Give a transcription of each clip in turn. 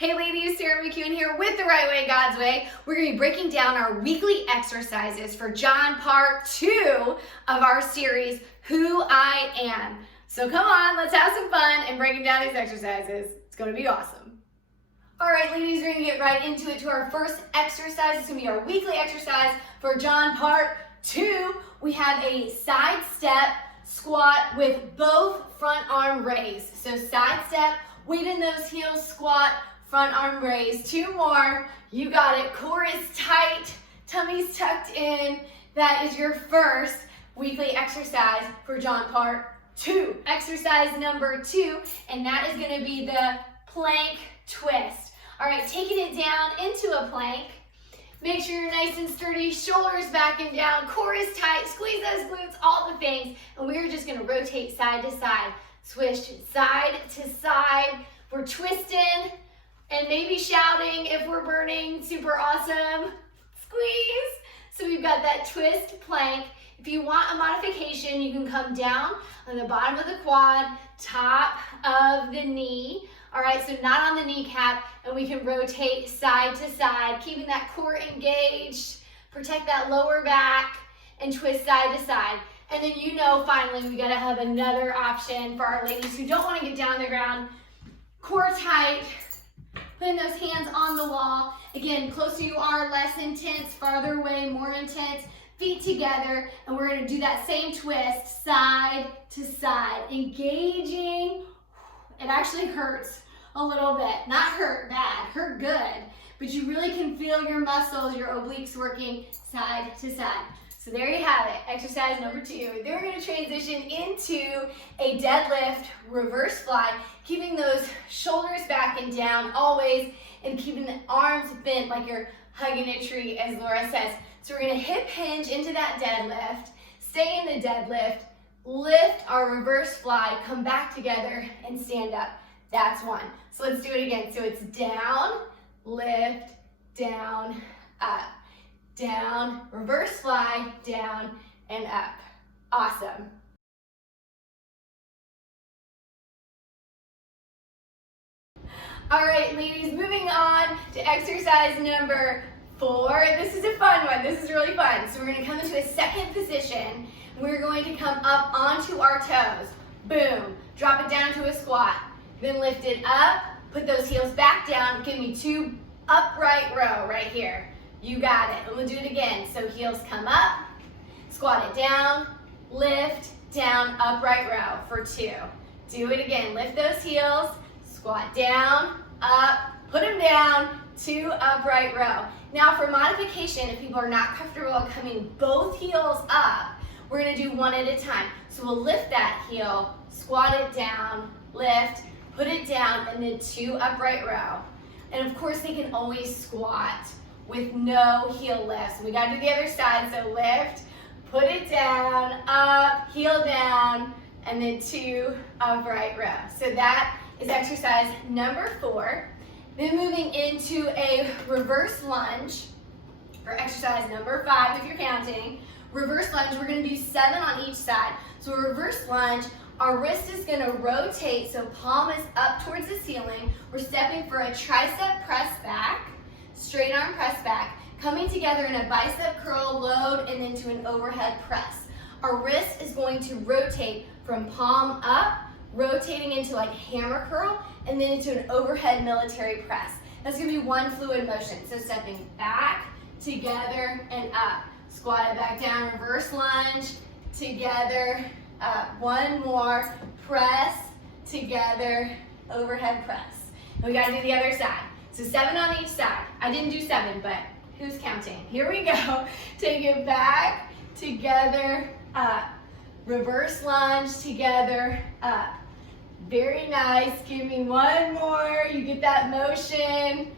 Hey ladies, TRWGW here with The Right Way, God's Way. We're going to be breaking down our weekly exercises for John part 2 of our series, Who I Am. So come on, let's have some fun and breaking down these exercises. It's going to be awesome. All right, ladies, we're going to get right into it to our first exercise. It's going to be our weekly exercise for John part 2. We have a side step squat with both front arm raised. So side step, weight in those heels, squat, front arm raised. 2 more. You got it. Core is tight. Tummy's tucked in. That is your first weekly exercise for John part 2. Exercise number 2, and that is going to be the plank twist. All right, taking it down into a plank. Make sure you're nice and sturdy. Shoulders back and down. Core is tight. Squeeze those glutes, all the things. And we're just going to rotate side to side. Swish side to side. We're twisting and maybe shouting if we're burning. Super awesome. Squeeze. So we've got that twist plank. If you want a modification, you can come down on the bottom of the quad, top of the knee. All right, so not on the kneecap, and we can rotate side to side, keeping that core engaged, protect that lower back, and twist side to side. And then finally, we gotta have another option for our ladies who don't wanna get down on the ground. Core tight, putting those hands on the wall. Again, closer you are, less intense, farther away, more intense. Feet together, and we're gonna do that same twist, side to side, engaging. It actually hurts a little bit. Not hurt bad, hurt good, but you really can feel your muscles, your obliques working side to side. So there you have it, exercise number 2. Then we're gonna transition into a deadlift reverse fly, keeping those shoulders back and down always, and keeping the arms bent like you're hugging a tree, as Laura says. So we're gonna hip hinge into that deadlift, stay in the deadlift, lift our reverse fly, come back together, and stand up. That's 1. So let's do it again. So it's down, lift, down, up. Down, reverse fly, down, and up. Awesome. All right, ladies, moving on to exercise number 4. This is a fun one. This is really fun. So we're going to come into a second position. We're going to come up onto our toes. Boom. Drop it down to a squat. Then lift it up. Put those heels back down. Give me 2 upright row right here. You got it. And we'll do it again. So heels come up. Squat it down. Lift, down, upright row for 2. Do it again. Lift those heels. Squat down, up, put them down, 2 upright row. Now for modification, if people are not comfortable coming both heels up, we're gonna do 1 at a time. So we'll lift that heel, squat it down, lift, put it down, and then 2 upright row. And of course, they can always squat with no heel lifts. We gotta do the other side, so lift, put it down, up, heel down, and then 2 upright row. So that is exercise number 4. Then moving into a reverse lunge for exercise number 5, if you're counting. Reverse lunge, we're gonna do 7 on each side. So a reverse lunge, our wrist is gonna rotate so palm is up towards the ceiling. We're stepping for a tricep press back, straight arm press back, coming together in a bicep curl load and into an overhead press. Our wrist is going to rotate from palm up, rotating into like hammer curl, and then into an overhead military press. That's gonna be 1 fluid motion. So stepping back, together, and up. Squat it back down, reverse lunge, together, up. 1 more, press, together, overhead press. And we gotta do the other side. So 7 on each side. I didn't do 7, but who's counting? Here we go. Take it back, together, up. Reverse lunge, together, up. Very nice. Give me 1 more. You get that motion.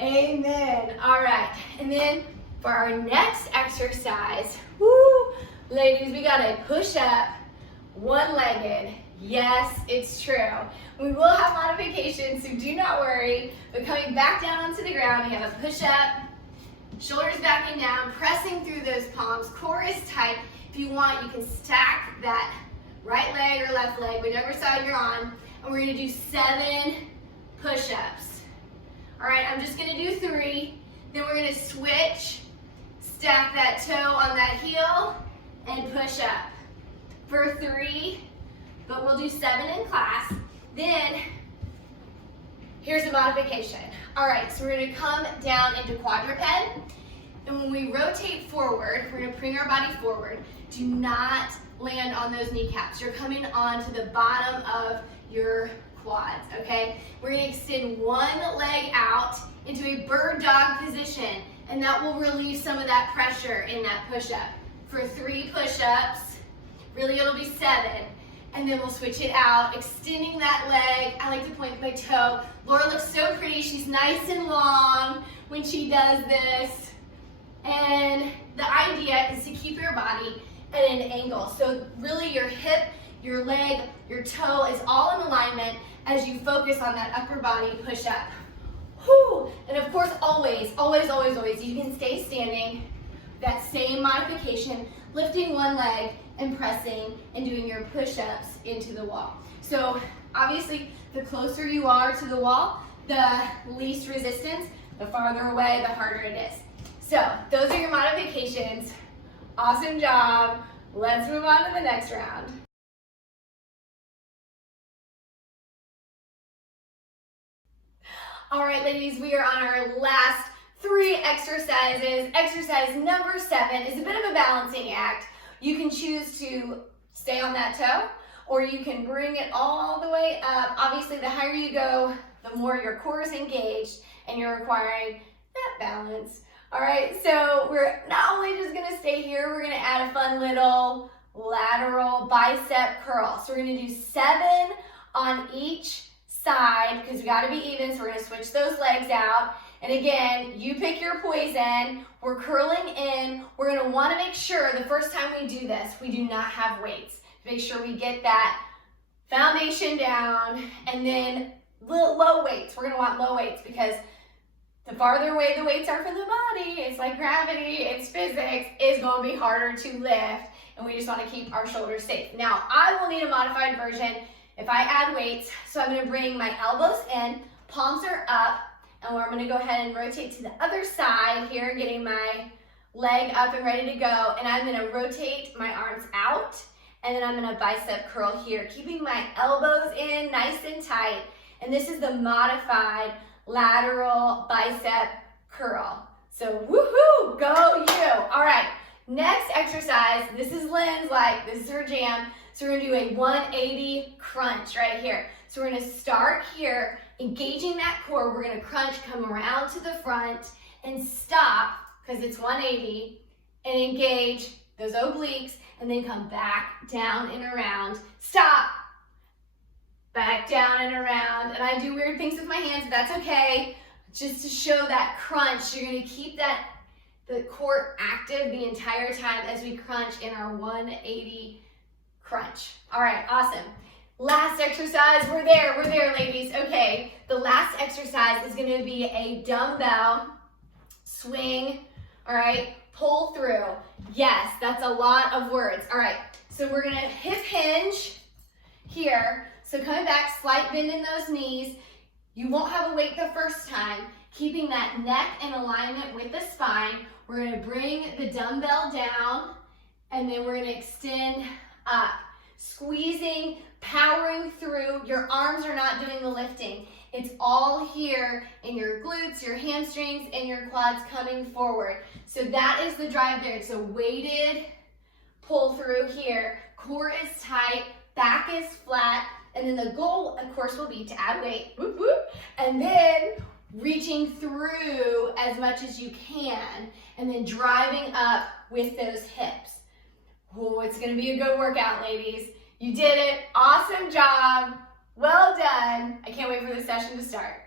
Amen. All right. And then for our next exercise, woo, ladies, we got to push up, 1-legged. Yes, it's true. We will have modifications, so do not worry. But coming back down onto the ground, we have a push up, shoulders back and down, pressing through those palms. Core is tight. If you want, you can stack that right leg or left leg, whichever side you're on, and we're gonna do 7 push-ups. All right, I'm just gonna do 3. Then we're gonna switch, stack that toe on that heel, and push up for 3, but we'll do 7 in class. Then, here's a modification. All right, so we're gonna come down into quadruped, and when we rotate forward, we're gonna bring our body forward. Do not land on those kneecaps. You're coming onto the bottom of your quads, okay? We're gonna extend one leg out into a bird dog position, and that will relieve some of that pressure in that push-up. For 3 push-ups, really it'll be 7, and then we'll switch it out, extending that leg. I like to point my toe. Laura looks so pretty. She's nice and long when she does this. And the idea is to keep your body at an angle. So really your hip, your leg, your toe is all in alignment as you focus on that upper body push-up. Whew. And of course, always, you can stay standing. That same modification, lifting one leg and pressing and doing your push-ups into the wall. So obviously, the closer you are to the wall, the least resistance, the farther away, the harder it is. So those are your modifications. Awesome job. Let's move on to the next round. All right, ladies, we are on our last 3 exercises. Exercise number 7 is a bit of a balancing act. You can choose to stay on that toe, or you can bring it all the way up. Obviously, the higher you go, the more your core is engaged and you're requiring that balance. All right, so we're not only just gonna stay here, we're gonna add a fun little lateral bicep curl. So we're gonna do 7 on each side, because we gotta be even, so we're gonna switch those legs out. And again, you pick your poison. We're curling in. We're gonna wanna make sure the first time we do this, we do not have weights. Make sure we get that foundation down, and then low weights. We're gonna want low weights because the farther away the weights are from the body, it's like gravity, it's physics, it's gonna be harder to lift, and we just wanna keep our shoulders safe. Now, I will need a modified version if I add weights, so I'm gonna bring my elbows in, palms are up, and I'm gonna go ahead and rotate to the other side here, getting my leg up and ready to go, and I'm gonna rotate my arms out, and then I'm gonna bicep curl here, keeping my elbows in nice and tight, and this is the modified lateral bicep curl. So woohoo, go you. All right, next exercise, this is Lynn's, this is her jam. So we're gonna do a 180 crunch right here. So we're gonna start here, engaging that core. We're gonna crunch, come around to the front and stop, because it's 180, and engage those obliques, and then come back down and around. Stop. Back down and around, and I do weird things with my hands, but that's okay. Just to show that crunch, you're gonna keep the core active the entire time as we crunch in our 180 crunch. All right, awesome. Last exercise, we're there, ladies. Okay, the last exercise is gonna be a dumbbell swing, all right, pull through. Yes, that's a lot of words. All right, so we're gonna hip hinge here. So coming back, slight bend in those knees. You won't have a weight the first time. Keeping that neck in alignment with the spine. We're gonna bring the dumbbell down, and then we're gonna extend up. Squeezing, powering through. Your arms are not doing the lifting. It's all here in your glutes, your hamstrings, and your quads coming forward. So that is the drive there. It's a weighted pull through here. Core is tight, back is flat. And then the goal, of course, will be to add weight, whoop, whoop, and then reaching through as much as you can, and then driving up with those hips. Oh, it's gonna be a good workout, ladies. You did it, awesome job, well done. I can't wait for the session to start.